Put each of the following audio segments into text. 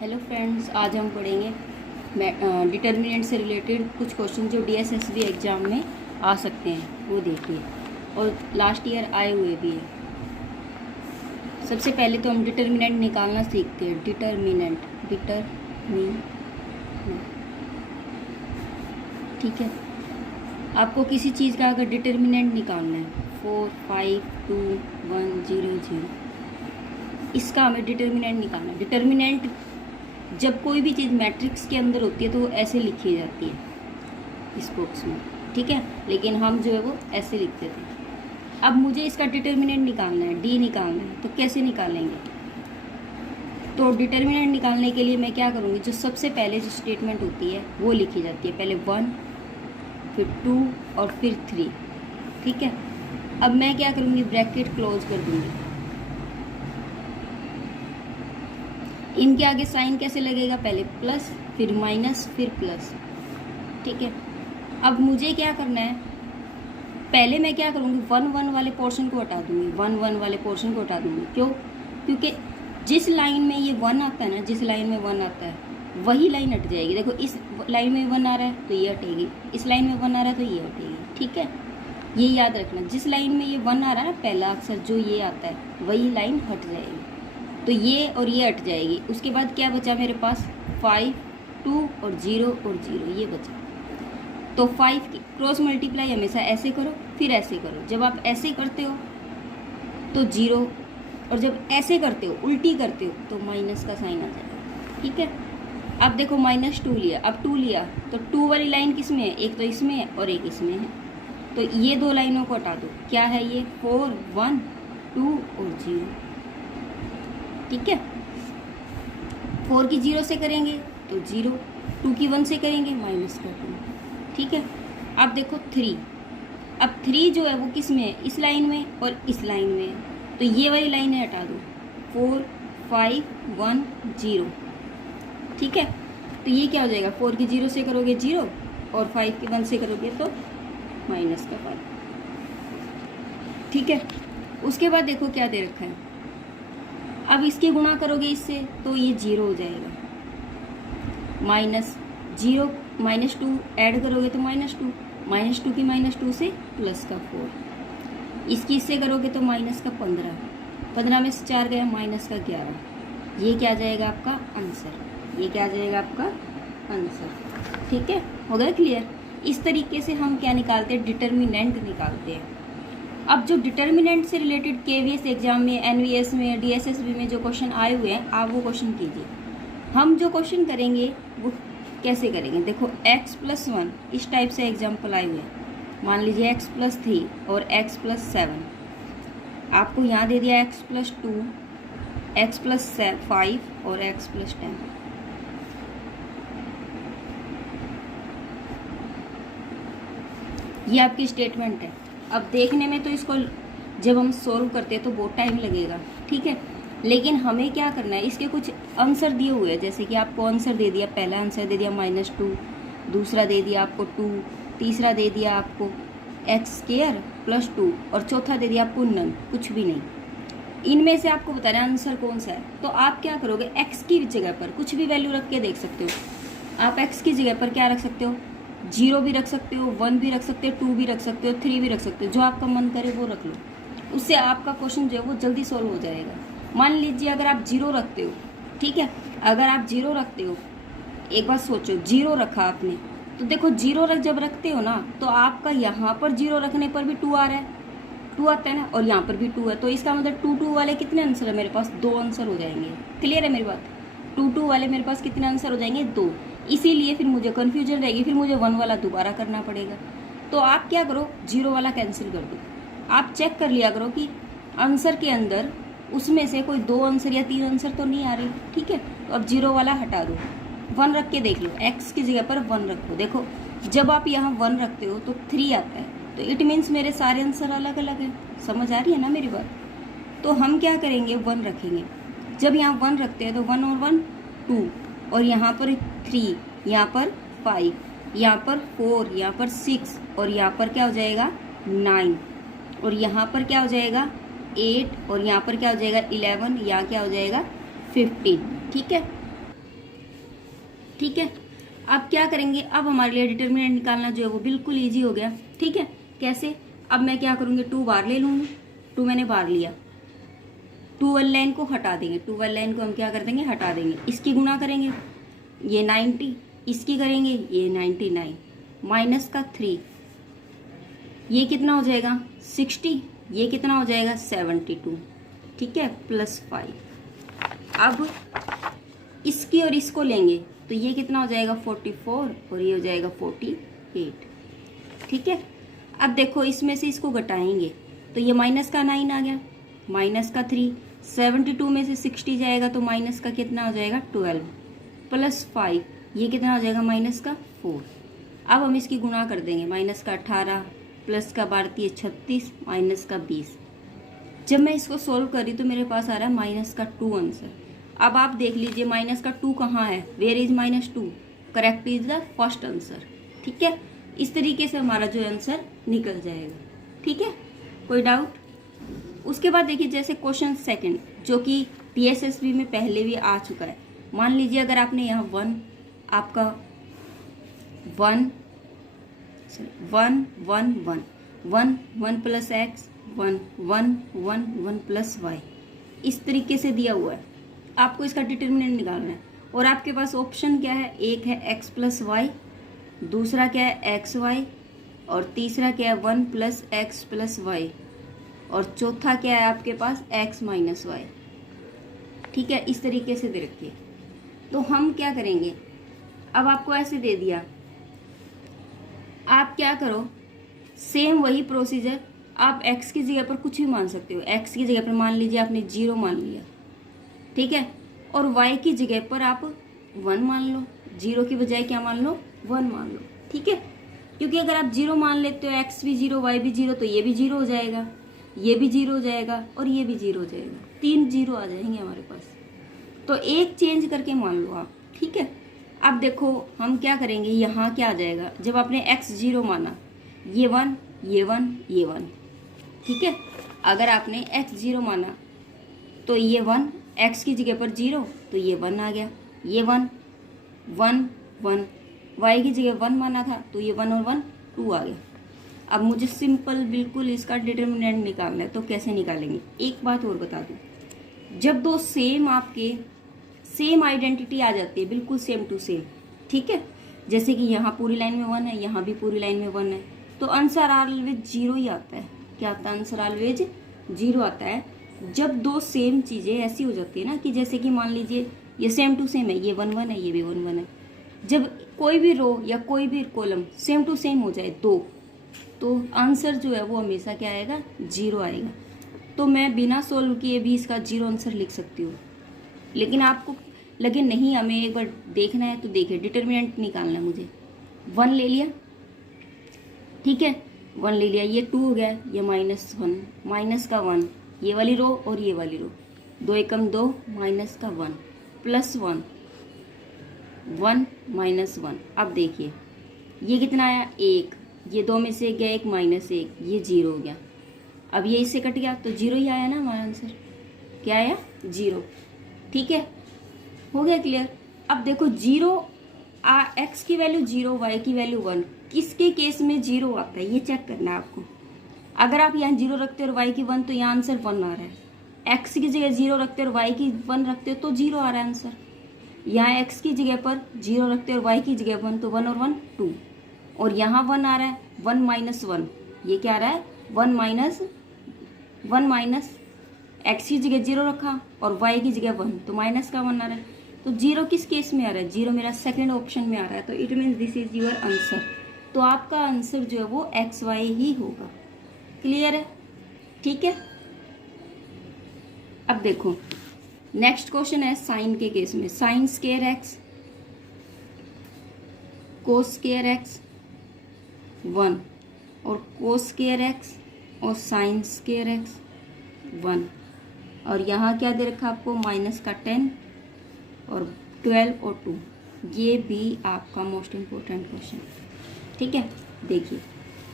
Hello friends, आज हम पढ़ेंगे डिटर्मिनेंट से रिलेटेड कुछ क्वेश्चन जो डीएसएसबी एग्ज़ाम में आ सकते हैं, वो देखिए और लास्ट ईयर आए हुए भी हैं। सबसे पहले तो हम डिटर्मिनेंट निकालना सीखते हैं। डिटर्मिनेंट ठीक है। आपको किसी चीज़ का अगर डिटर्मिनेंट निकालना है 4 5 2 1 0 0, इसका हमें डिटर्मिनेंट निकालना है। डिटर्मिनेंट जब कोई भी चीज़ मैट्रिक्स के अंदर होती है तो वो ऐसे लिखी जाती है इस बॉक्स में, ठीक है। लेकिन हम जो है वो ऐसे लिखते थे। अब मुझे इसका डिटर्मिनेंट निकालना है, डी निकालना है, तो कैसे निकालेंगे? तो डिटर्मिनेंट निकालने के लिए मैं क्या करूँगी, जो सबसे पहले जो स्टेटमेंट होती है वो लिखी जाती है। पहले 1, फिर 2 और फिर 3, ठीक है। अब मैं क्या करूँगी, ब्रैकेट क्लोज कर दूँगी। इनके आगे साइन कैसे लगेगा, पहले प्लस फिर माइनस फिर प्लस, ठीक है। अब मुझे क्या करना है, पहले मैं क्या करूँगी, 1 1 वाले पोर्शन को हटा दूँगी। 1 1 वाले पोर्शन को हटा दूँगी। क्यों? क्योंकि जिस लाइन में ये 1 आता है ना, जिस लाइन में 1 आता है वही लाइन हट जाएगी। देखो इस लाइन में 1 आ रहा है तो ये हटेगी, इस लाइन में 1 आ रहा है तो ये हटेगी, ठीक है। ये याद रखना, जिस लाइन में ये 1 आ रहा है ना, पहला अक्षर जो ये आता है वही लाइन हट जाएगी। तो ये और ये हट जाएगी। उसके बाद क्या बचा मेरे पास, 5 2 और 0 और 0, ये बचा। तो 5 की क्रॉस मल्टीप्लाई हमेशा ऐसे करो फिर ऐसे करो। जब आप ऐसे करते हो तो 0, और जब ऐसे करते हो उल्टी करते हो तो माइनस का साइन आ जाएगा, ठीक है। अब देखो -2 लिया, अब 2 लिया तो 2 वाली लाइन किस में है, एक तो इसमें है और एक इसमें है। तो ये दो लाइनों को हटा दो। क्या है ये, 4 1 2 और 0, ठीक है। 4 की 0 से करेंगे तो 0, 2 की 1 से करेंगे माइनस कर दूँगा, ठीक है। अब देखो 3, अब 3 जो है वो किस में है, इस लाइन में और इस लाइन में है। तो ये वाली लाइनें हटा दो, 4 5 1 0, ठीक है। तो ये क्या हो जाएगा, 4 की 0 से करोगे 0 और 5 की 1 से करोगे तो माइनस का 5, ठीक है। उसके बाद देखो क्या दे रखा है, अब इसके गुणा करोगे इससे तो ये 0 हो जाएगा। -0 -2 ऐड करोगे तो -2, -2 की -2 से प्लस का 4, इसकी इससे करोगे तो माइनस का 15, 15 में से 4 गया माइनस का 11। ये क्या आ जाएगा आपका आंसर, ये क्या आ जाएगा आपका आंसर, ठीक है। हो गया क्लियर? इस तरीके से हम क्या निकालते हैं, डिटर्मिनेंट निकालते हैं। अब जो डिटर्मिनेंट से रिलेटेड केवीएस एग्जाम में, एनवीएस में, डीएसएसबी में जो क्वेश्चन आए हुए हैं, आप वो क्वेश्चन कीजिए। हम जो क्वेश्चन करेंगे वो कैसे करेंगे, देखो x+1 इस टाइप से एग्जाम्पल आए हुए हैं। मान लीजिए x+3 और x+7, आपको यहाँ दे दिया x+2 x+5 और x+10। ये आपकी स्टेटमेंट है। अब देखने में तो इसको जब हम सोल्व करते हैं तो बहुत टाइम लगेगा, ठीक है। लेकिन हमें क्या करना है, इसके कुछ आंसर दिए हुए हैं। जैसे कि आपको आंसर दे दिया, पहला आंसर दे दिया -2, दूसरा दे दिया आपको 2, तीसरा दे दिया आपको x² + 2 और चौथा दे दिया आपको नन, कुछ भी नहीं। इनमें से आपको बताना है आंसर कौन सा है। तो आप क्या करोगे, x की जगह पर कुछ भी वैल्यू रख के देख सकते हो। आप x की जगह पर क्या रख सकते हो, 0 भी रख सकते हो, 1 भी रख सकते हो, 2 भी रख सकते हो, 3 भी रख सकते हो, जो आपका मन करे वो रख लो। उससे आपका क्वेश्चन जो है वो जल्दी सॉल्व हो जाएगा। मान लीजिए अगर आप 0 रखते हो, ठीक है, अगर आप 0 रखते हो, एक बार सोचो 0 रखा आपने, तो देखो 0 जब रखते हो ना तो आपका यहाँ पर 0 रखने पर भी 2 आ रहा है, 2 आता है ना, और यहाँ पर भी 2 है। तो इसका मतलब 2 2 वाले कितने आंसर है मेरे पास, 2 आंसर हो जाएंगे। क्लियर है मेरी बात? 2 2 वाले मेरे पास कितने आंसर हो जाएंगे, 2। इसीलिए फिर मुझे कन्फ्यूजन रहेगी, फिर मुझे 1 वाला दोबारा करना पड़ेगा। तो आप क्या करो, 0 वाला कैंसिल कर दो। आप चेक कर लिया करो कि आंसर के अंदर उसमें से कोई 2 आंसर या 3 आंसर तो नहीं आ रही, ठीक है। तो अब 0 वाला हटा दो, 1 रख के देख लो, x की जगह पर 1 रखो। देखो जब आप यहाँ 1 रखते हो तो 3 आता है, तो इट मीन्स मेरे सारे आंसर अलग अलग हैं। समझ आ रही है ना मेरी बात? तो हम क्या करेंगे, 1 रखेंगे। जब यहाँ 1 रखते हैं तो 1 और 1 2, और यहाँ पर 3, यहाँ पर 5, यहाँ पर 4, यहाँ पर 6, और यहाँ पर क्या हो जाएगा 9, और यहाँ पर क्या हो जाएगा 8, और यहाँ पर क्या हो जाएगा 11, यहाँ क्या हो जाएगा 15, ठीक है। ठीक है, अब क्या करेंगे, अब हमारे लिए डिटर्मिनेंट निकालना जो है वो बिल्कुल ईजी हो गया। ठीक है, कैसे, अब मैं क्या करूँगी, 2 बार ले लूँगी, 2 मैंने बार लिया, 2 वाली लाइन को हटा देंगे, 2 वाली लाइन को हम क्या कर देंगे, हटा देंगे, इसकी गुणा करेंगे, ये 90, इसकी करेंगे, ये 99, माइनस का 3, ये कितना हो जाएगा 60, ये कितना हो जाएगा 72, ठीक है, प्लस 5। अब इसकी और इसको लेंगे तो ये कितना हो जाएगा 44 और ये हो जाएगा 48, ठीक है। अब देखो इसमें से इसको घटाएंगे तो ये माइनस का 9 आ गया, माइनस का 3, 72 में से 60 जाएगा तो माइनस का कितना हो जाएगा 12, प्लस 5, ये कितना हो जाएगा माइनस का 4। अब हम इसकी गुणा कर देंगे, माइनस का 18 प्लस का 12 36 माइनस का 20। जब मैं इसको सोल्व करी तो मेरे पास आ रहा है माइनस का 2 आंसर। अब आप देख लीजिए माइनस का 2 कहाँ है, where is -2, correct is the first answer. ठीक है, इस तरीके से हमारा जो आंसर निकल जाएगा। ठीक है, कोई डाउट? उसके बाद देखिए जैसे क्वेश्चन सेकंड जो कि टीएसएसबी में पहले भी आ चुका है। मान लीजिए अगर आपने यहाँ 1 आपका 1 प्लस एक्स 1 प्लस वाई इस तरीके से दिया हुआ है, आपको इसका डिटर्मिनेंट निकालना है। और आपके पास ऑप्शन क्या है, एक है x प्लस वाई, दूसरा क्या है एक्स वाई, और तीसरा क्या है 1 प्लस एक्स प्लस वाई, और चौथा क्या है आपके पास x माइनस वाई। ठीक है, इस तरीके से दे रखिए। तो हम क्या करेंगे, अब आपको ऐसे दे दिया, आप क्या करो, सेम वही प्रोसीजर, आप x की जगह पर कुछ भी मान सकते हो। x की जगह पर मान लीजिए आपने 0 मान लिया, ठीक है, और y की जगह पर आप 1 मान लो, 0 की बजाय क्या मान लो 1 मान लो। ठीक है, क्योंकि अगर आप 0 मान लेते हो, x भी 0 y भी 0, तो ये भी 0 हो जाएगा, ये भी 0 हो जाएगा और ये भी 0 हो जाएगा, 3 0 आ जाएंगे हमारे पास। तो एक चेंज करके मान लो आप। ठीक है, अब देखो हम क्या करेंगे, यहाँ क्या आ जाएगा, जब आपने x 0 माना, ये 1 ये 1 ये 1। ठीक है, अगर आपने x 0 माना तो ये 1, x की जगह पर 0 तो ये 1 आ गया, ये 1 1 1, y की जगह 1 माना था तो ये 1 और 1 2 आ गया। अब मुझे सिंपल बिल्कुल इसका डिटर्मिनेंट निकालना है, तो कैसे निकालेंगे। एक बात और बता दूं, जब दो सेम आपके सेम आइडेंटिटी आ जाती है, बिल्कुल सेम टू सेम, ठीक है, जैसे कि यहाँ पूरी लाइन में 1 है, यहाँ भी पूरी लाइन में 1 है, तो आंसर ऑलवेज 0 ही आता है। क्या आता है, आंसर ऑलवेज 0 आता है। जब दो सेम चीज़ें ऐसी हो जाती है ना, कि जैसे कि मान लीजिए ये सेम टू सेम है, ये 1 1 है, ये भी 1 1 है, जब कोई भी रो या कोई भी कॉलम सेम टू सेम हो जाए दो, तो आंसर जो है वो हमेशा क्या आएगा, 0 आएगा। तो मैं बिना सोल्व किए भी इसका 0 आंसर लिख सकती हूँ। लेकिन आपको लगे नहीं हमें एक बार देखना है, तो देखिए डिटर्मिनेंट निकालना है मुझे। 1 ले लिया, ठीक है, 1 ले लिया, ये 2 हो गया, ये -1 माइनस का 1, ये वाली रो और ये वाली रो, 2 एकम 2 माइनस का 1 प्लस 1 1 माइनस 1। अब देखिए ये कितना आया 1, ये 2 में से गया 1 माइनस 1, ये 0 हो गया। अब ये इससे कट गया तो 0 ही आया ना हमारा आंसर, क्या आया 0। ठीक है, हो गया क्लियर। अब देखो 0 x की वैल्यू 0 y की वैल्यू 1, किसके केस में 0 आता है ये चेक करना है आपको। अगर आप यहाँ 0 रखते हो और y की 1, तो यहाँ आंसर 1 आ रहा है। x की जगह 0 रखते हो और y की 1 रखते हो तो 0 आ रहा है आंसर। यहाँ x की जगह पर 0 रखते हो और y की जगह 1, तो 1 और 1 2, और यहाँ 1 आ रहा है, 1 माइनस 1, ये क्या आ रहा है 1 माइनस x की जगह 0 रखा और y की जगह 1, तो माइनस का 1 आ रहा है। तो 0 किस केस में आ रहा है, 0 मेरा सेकंड ऑप्शन में आ रहा है, तो it means this is your answer. तो आपका आंसर जो है वो एक्स वाई ही होगा। क्लियर है? ठीक है, अब देखो नेक्स्ट क्वेश्चन है साइन के केस में। Sine square x, cos square x 1, और कोस स्केयर एक्स और साइन स्केयर एक्स 1, और यहाँ क्या दे रखा आपको माइनस का 10 और 12 और 2। ये भी आपका मोस्ट इम्पोर्टेंट क्वेश्चन। ठीक है, देखिए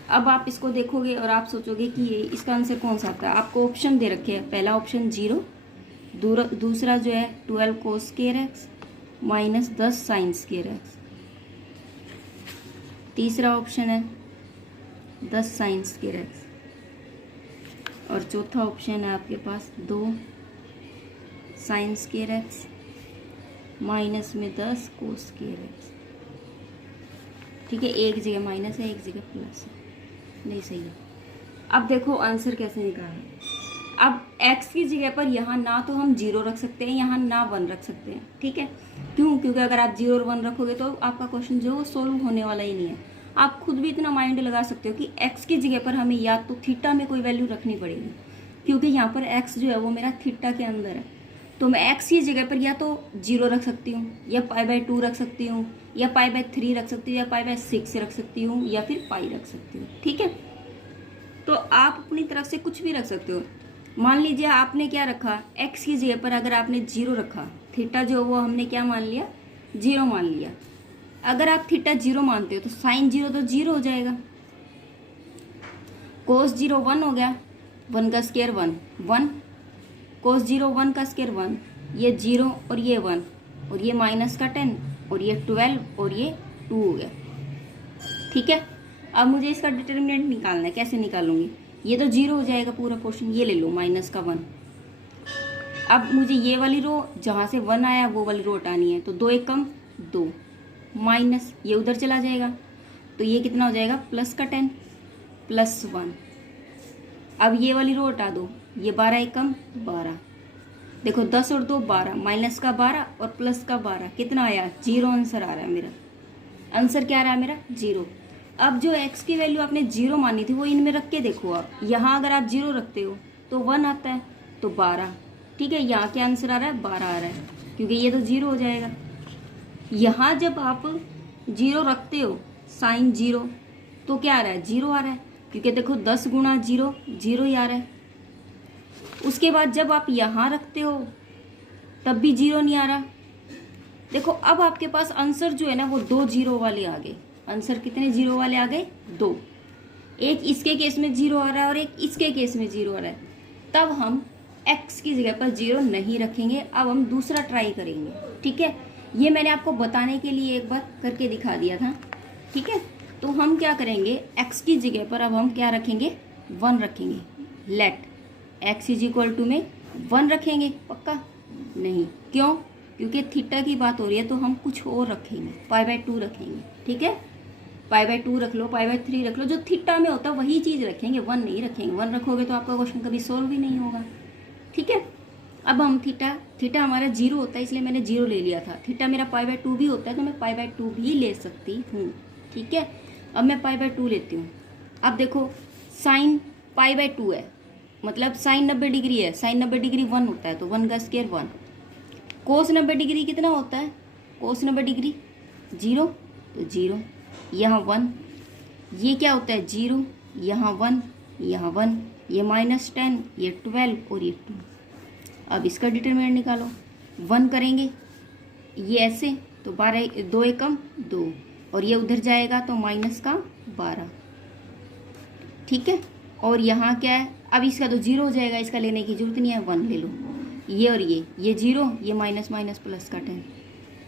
अब आप इसको देखोगे और आप सोचोगे कि ये इसका आंसर कौन सा आता है। आपको ऑप्शन दे रखे हैं, पहला ऑप्शन 0, दूसरा जो है 12 cos square x minus 10 sine square x. तीसरा ऑप्शन है 10 साइन स्क्वायर एक्स। और चौथा ऑप्शन है आपके पास 2 साइन स्क्वायर एक्स माइनस में 10 कोस स्क्वायर एक्स। ठीक है, एक जगह माइनस है, एक जगह प्लस है, नहीं सही है। अब देखो आंसर कैसे निकालना। अब x की जगह पर यहाँ ना तो हम 0 रख सकते हैं, यहाँ ना 1 रख सकते हैं। ठीक है, क्यों? क्योंकि अगर आप 0 और 1 रखोगे तो आपका क्वेश्चन जो है वो सोल्व होने वाला ही नहीं है। आप खुद भी इतना माइंड लगा सकते हो कि x की जगह पर हमें या तो थीटा में कोई वैल्यू रखनी पड़ेगी, क्योंकि यहाँ पर x जो है वो मेरा थीटा के अंदर है। तो मैं x की जगह पर या तो 0 रख सकती हूँ, या π/2 रख सकती हूँ, या π/3 रख सकती हूँ, या π/6 रख सकती हूँ, या फिर पाई रख सकती हूँ। ठीक है, तो आप अपनी तरफ से कुछ भी रख सकते हो। मान लीजिए आपने क्या रखा, x की जगह पर अगर आपने 0 रखा, थीटा जो वो हमने क्या मान लिया, 0 मान लिया। अगर आप थीटा 0 मानते हो तो साइन 0 तो 0 हो जाएगा, कोस 0 1 हो गया, 1 का स्क्वायर 1, कोस 0 1 का स्क्वायर 1, ये 0 और ये 1, और ये माइनस का 10, और ये 12 और ये 2 हो गया। ठीक है, अब मुझे इसका डिटर्मिनेंट निकालना है। कैसे निकालूंगी? ये तो 0 हो जाएगा पूरा पोर्शन, ये ले लो माइनस का 1। अब मुझे ये वाली रो जहाँ से 1 आया वो वाली रो हटानी है, तो 2 एक कम 2, माइनस ये उधर चला जाएगा, तो ये कितना हो जाएगा, प्लस का 10 प्लस 1। अब ये वाली रो हटा दो, ये 12 एक कम 12, देखो 10 और 2 12, माइनस का 12 और प्लस का 12 कितना आया, 0 आंसर आ रहा है मेरा। आंसर क्या आ रहा है मेरा, 0। अब जो x की वैल्यू आपने 0 मानी थी वो इनमें रख के देखो आप। यहाँ अगर आप 0 रखते हो तो 1 आता है, तो 12। ठीक है, यहाँ क्या आंसर आ रहा है, 12 आ रहा है, क्योंकि ये तो 0 हो जाएगा। यहाँ जब आप 0 रखते हो साइन 0, तो क्या आ रहा है, 0 आ रहा है, क्योंकि देखो 10 गुणा 0 0 ही आ रहा है। उसके बाद जब आप यहाँ रखते हो तब भी 0 नहीं आ रहा। देखो अब आपके पास आंसर जो है ना वो 2 0 वाले आ गए। आंसर कितने 0 वाले आ गए, 2। एक इसके केस में 0 आ रहा है और एक इसके केस में 0 आ रहा है। तब हम x की जगह पर 0 नहीं रखेंगे। अब हम दूसरा ट्राई करेंगे। ठीक है, ये मैंने आपको बताने के लिए एक बार करके दिखा दिया था। ठीक है, तो हम क्या करेंगे, x की जगह पर अब हम क्या रखेंगे, 1 रखेंगे। Let x is equal to में 1 रखेंगे, पक्का नहीं, क्यों? क्योंकि थीटा की बात हो रही है, तो हम कुछ और रखेंगे, π/2 रखेंगे। ठीक है, π/2 रख लो, π/3 रख लो, जो थीटा में होता है वही चीज़ रखेंगे, 1 नहीं रखेंगे। 1 रखोगे तो आपका क्वेश्चन कभी सोल्व ही नहीं होगा। ठीक है, अब हम थीटा हमारा 0 होता है, इसलिए मैंने 0 ले लिया था। थीटा मेरा π/2 भी होता है, तो मैं π/2 भी ले सकती हूँ। ठीक है, अब मैं π/2 लेती हूँ। अब देखो साइन π/2 है, मतलब साइन 90 डिग्री है, साइन 90 डिग्री 1 होता है, तो 1 का स्क्वायर 1। कोस 90 डिग्री कितना होता है, कोस 90 डिग्री 0, तो 0, यहाँ 1, ये क्या होता है 0, यहाँ 1, यहाँ 1, ये -10, ये 12 और ये 2। अब इसका डिटरमिनेंट निकालो। 1 करेंगे ये ऐसे, तो 12 2 एकम 2, और ये उधर जाएगा तो माइनस का 12। ठीक है, और यहाँ क्या है, अब इसका तो 0 हो जाएगा, इसका लेने की जरूरत नहीं है, 1 ले लो। ये और ये 0, ये माइनस माइनस प्लस का 10,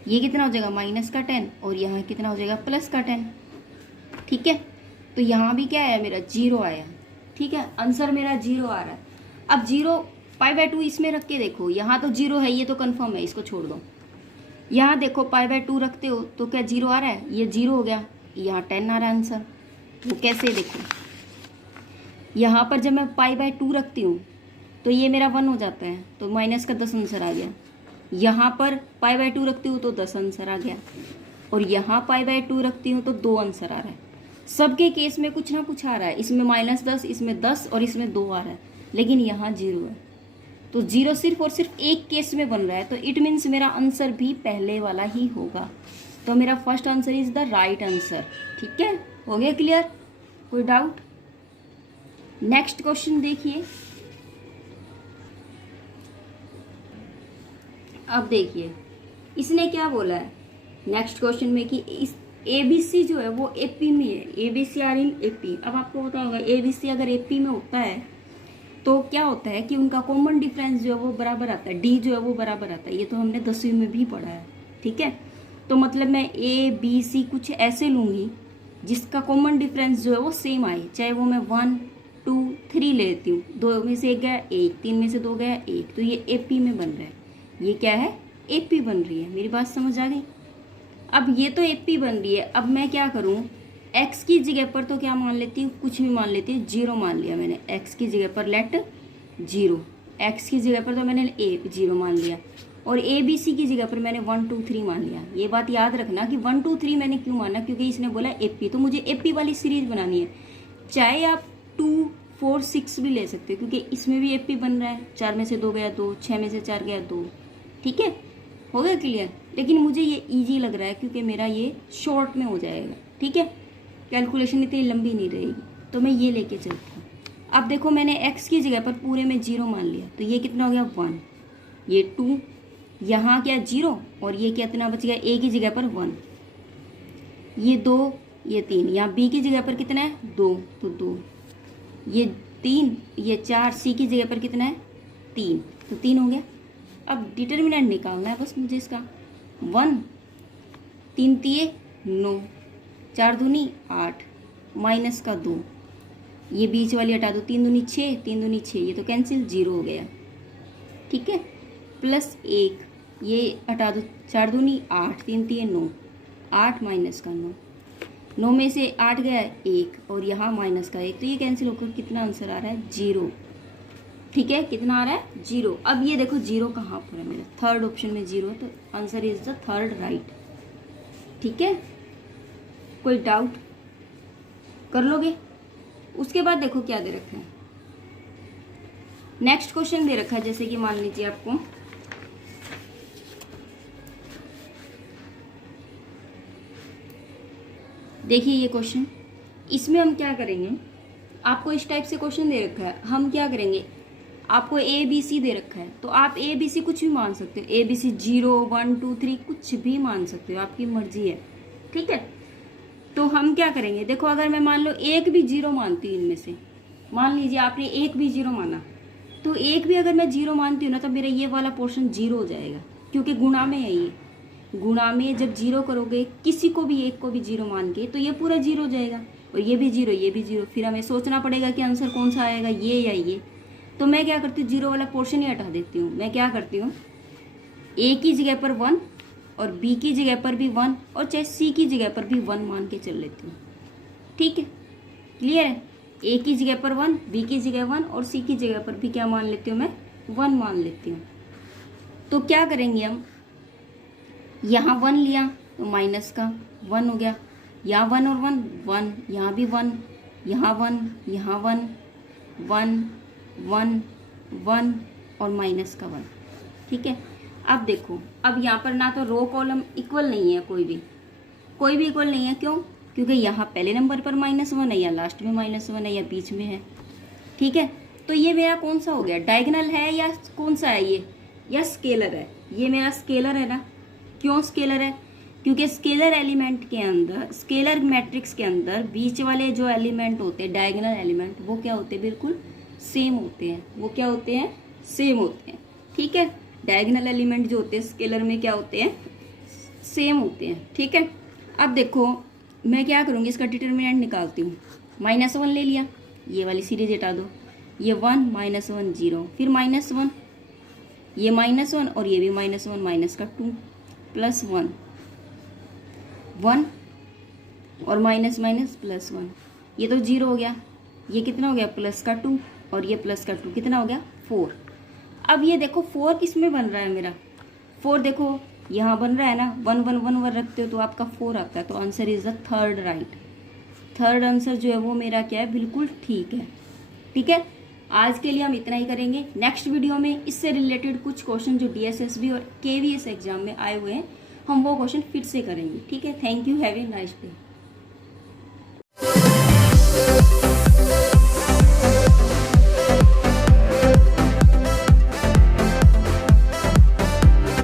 ये कितना हो जाएगा, माइनस का 10, और यहाँ कितना हो जाएगा, प्लस का 10। ठीक है, तो यहाँ भी क्या आया मेरा, 0 आया। ठीक है, आंसर मेरा 0 आ रहा है। अब 0 π/2 इसमें रख के देखो, यहाँ तो 0 है, ये तो कंफर्म है, इसको छोड़ दो। यहाँ देखो π/2 रखते हो तो क्या 0 आ रहा है, ये 0 हो गया, यहाँ 10 आ रहा है आंसर। तो कैसे देखो, यहाँ पर जब मैं π/2 रखती हूँ तो ये मेरा 1 हो जाता है, तो माइनस का 10 आंसर आ गया। यहाँ पर π/2 रखती हूँ तो 10 आंसर आ गया, और यहाँ π/2 रखती हूँ तो 2 आंसर आ रहा है। सबके केस में कुछ ना कुछ आ रहा है, इसमें -10, इसमें 10 और इसमें 2 आ रहा है, लेकिन यहाँ 0 है। तो 0 सिर्फ और सिर्फ एक केस में बन रहा है, तो इट मीन्स मेरा आंसर भी पहले वाला ही होगा। तो मेरा first answer is the right answer. ठीक है, हो गया क्लियर, कोई डाउट? नेक्स्ट क्वेश्चन देखिए। अब देखिए इसने क्या बोला है नेक्स्ट क्वेश्चन में, कि इस ABC जो है वो AP में है, ABC आर इन AP। अब आपको पता होगा ABC अगर AP में होता है तो क्या होता है कि उनका कॉमन डिफरेंस जो है वो बराबर आता है, D जो है वो बराबर आता है। ये तो हमने 10वीं में भी पढ़ा है। ठीक है। तो मतलब मैं ए बी सी कुछ ऐसे लूँगी जिसका कॉमन डिफरेंस जो है वो सेम आए, चाहे वो मैं 1 2 3 लेती हूँ, 2 में से 1 गया 1, 3 में से 2 गया 1, तो ये AP में बन रहा है, ये क्या है AP बन रही है। मेरी बात समझ आ गई? अब ये तो AP बन रही है, अब मैं क्या करूँ, x की जगह पर तो क्या मान लेती हूँ, कुछ भी मान लेती हूँ, 0 मान लिया मैंने, x की जगह पर लेट 0, x की जगह पर तो मैंने 0 मान लिया, और ABC की जगह पर मैंने 1 2 3 मान लिया। ये बात याद रखना कि 1 2 3 मैंने क्यों माना, क्योंकि इसने बोला AP, तो मुझे AP वाली सीरीज बनानी है। चाहे आप 2 4 6 भी ले सकते हो, क्योंकि इसमें भी AP बन रहा है, 4 में से 2 गया 2, 6 में से 4 गया 2, ठीक है, हो गया क्लियर। लेकिन मुझे ये ईजी लग रहा है क्योंकि मेरा ये शॉर्ट में हो जाएगा, ठीक है, कैलकुलेशन इतनी लंबी नहीं रहेगी, तो मैं ये लेके चलती हूँ। अब देखो मैंने x की जगह पर पूरे में 0 मान लिया, तो ये कितना हो गया 1, ये 2, यहाँ क्या 0, और ये कितना बच गया, a की जगह पर 1, ये 2, ये 3, यहाँ b की जगह पर कितना है 2, तो 2, ये 3, ये 4, c की जगह पर कितना है 3, तो 3 हो गया। अब डिटर्मिनेंट निकालना है बस मुझे इसका, 1 3 3 9, 4 दूनी 8, माइनस का 2, ये बीच वाली हटा दो, 3 दूनी 6, 3 दूनी 6, ये तो कैंसिल 0 हो गया, ठीक है, प्लस 1, ये हटा दो, 4 दूनी 8, 3 3 9, 8 माइनस का 9, 9 में से 8 गया 1, और यहाँ माइनस का 1, तो ये कैंसिल होकर कितना आंसर आ रहा है 0, ठीक है, कितना आ रहा है 0। अब ये देखो 0 कहाँ पर है मेरा, थर्ड ऑप्शन में 0, तो answer is the third right, ठीक है। कोई डाउट कर लोगे? उसके बाद देखो क्या दे रखा है, नेक्स्ट क्वेश्चन दे रखा है, जैसे कि मान लीजिए आपको देखिए ये क्वेश्चन, इसमें हम क्या करेंगे, आपको इस टाइप से क्वेश्चन दे रखा है, हम क्या करेंगे, आपको ABC दे रखा है, तो आप ABC कुछ भी मान सकते हो, ABC 0 1 2 3 कुछ भी मान सकते हो, आपकी मर्जी है, ठीक है। तो हम क्या करेंगे, देखो अगर मैं मान लो एक भी 0 मानती हूँ, इनमें से मान लीजिए आपने एक भी 0 माना, तो एक भी अगर मैं 0 मानती हूँ ना, तो मेरा ये वाला पोर्शन 0 हो जाएगा, क्योंकि गुणा में है ये, गुणा में जब 0 करोगे किसी को भी, एक को भी 0 मान के, तो ये पूरा 0 हो जाएगा, और ये भी 0 ये भी 0, फिर हमें सोचना पड़ेगा कि आंसर कौन सा आएगा, ये या ये। तो मैं क्या करती हूँ, 0 वाला पोर्शन ही हटा देती हूँ। मैं क्या करती हूँ, A की जगह पर 1 और B की जगह पर भी 1, और चाहे C की जगह पर भी 1 मान के चल लेती हूँ, ठीक है, क्लियर है। A की जगह पर 1, B की जगह 1, और C की जगह पर भी क्या मान लेती हूँ मैं 1 मान लेती हूँ। तो क्या करेंगे हम, यहाँ 1 लिया तो माइनस का 1 हो गया, यहाँ 1 और 1 1, यहाँ भी 1, यहाँ 1, यहाँ 1 1 1 1 और माइनस का 1, ठीक है। अब देखो, अब यहाँ पर ना तो रो कॉलम इक्वल नहीं है, कोई भी इक्वल नहीं है, क्यों, क्योंकि यहाँ पहले नंबर पर -1 है, या लास्ट में -1 है, या बीच में है, ठीक है। तो ये मेरा कौन सा हो गया, डायगोनल है या कौन सा है ये, या स्केलर है, ये मेरा स्केलर है ना। क्यों स्केलर है, क्योंकि स्केलर एलिमेंट के अंदर, स्केलर मैट्रिक्स के अंदर बीच वाले जो एलिमेंट होते हैं, डायगोनल एलिमेंट, वो क्या होते हैं, बिल्कुल सेम होते हैं, वो क्या होते हैं, सेम होते हैं, ठीक है। डायगोनल एलिमेंट जो होते हैं स्केलर में क्या होते हैं, सेम होते हैं, ठीक है। अब देखो मैं क्या करूँगी, इसका डिटर्मिनेंट निकालती हूँ, -1 ले लिया, ये वाली सीरीज हटा दो, ये 1 -1 0, फिर -1, ये -1 और ये भी -1, माइनस का 2 प्लस 1 1 और माइनस माइनस प्लस 1, ये तो 0 हो गया, ये कितना हो गया प्लस का 2, और ये प्लस का 2 कितना हो गया 4। अब ये देखो 4 किस में बन रहा है मेरा, 4 देखो यहाँ बन रहा है ना, 1 1 1 1 रखते हो तो आपका 4 आता है, तो answer is the third right. Third answer जो है वो मेरा क्या है, बिल्कुल ठीक है, ठीक है। आज के लिए हम इतना ही करेंगे। नेक्स्ट वीडियो में इससे रिलेटेड कुछ क्वेश्चन जो DSSB और KVS एग्जाम में आए हुए हैं, हम वो क्वेश्चन फिर से करेंगे, ठीक है। Thank you, have a nice day.